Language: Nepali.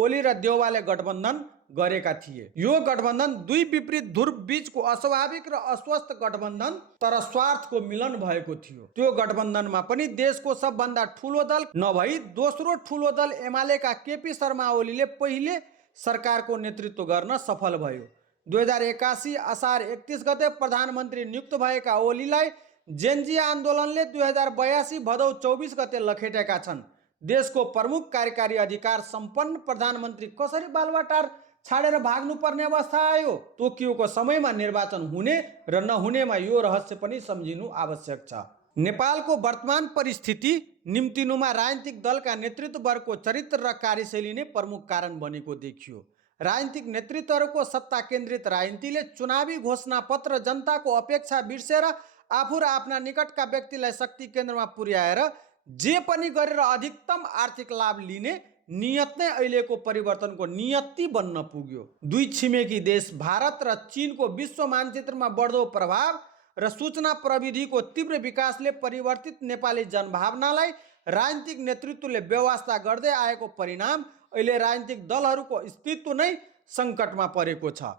ओली र देउवाले गठबन्धन गरेका थिए। यो गठबन्धन दुई विपरीत ध्रुव बीचको अस्वाभाविक र अस्वस्थ गठबन्धन तर स्वार्थको मिलन भएको थियो। त्यो गठबन्धनमा पनि देशको सबभन्दा ठुलो दल नभई दोस्रो ठुलो दल एमालेका केपी शर्मा ओलीले पहिले सरकारको नेतृत्व गर्न सफल भयो। 2081 असार 31 गते प्रधानमन्त्री नियुक्त भएका ओलीलाई जेनजी आन्दोलनले 2082 भदौ 24 गते लखेटेका छन्। देशको प्रमुख कार्यकारी अधिकार सम्पन्न प्रधानमन्त्री कसरी बालुवाटार छाडेर भाग्नुपर्ने अवस्था आयो? तोकियोको समयमा निर्वाचन हुने र नहुनेमा यो रहस्य पनि सम्झिनु आवश्यक छ। नेपालको वर्तमान परिस्थिति निम्तिनुमा राजनीतिक दलका नेतृत्ववर्गको चरित्र र कार्यशैली नै प्रमुख कारण बनेको देखियो। राजनीतिक नेतृत्वहरूको सत्ता केन्द्रित राजनीतिले चुनावी घोषणापत्र जनताको अपेक्षा बिर्सेर आफू र आफ्ना निकटका व्यक्तिलाई शक्ति केन्द्रमा पुर्याएर जे पनि गरेर अधिकतम आर्थिक लाभ लिने नियत नै अहिलेको परिवर्तनको नियति बन्न पुग्यो। दुई छिमेकी देश भारत र चीनको विश्व मानचित्रमा बढ्दो प्रभाव र सूचना प्रविधिको तीव्र विकासले परिवर्तित नेपाली जनभावनालाई राजनीतिक नेतृत्वले व्यवस्था गर्दै आएको परिणाम अहिले राजनीतिक दलहरूको अस्तित्व नै सङ्कटमा परेको छ।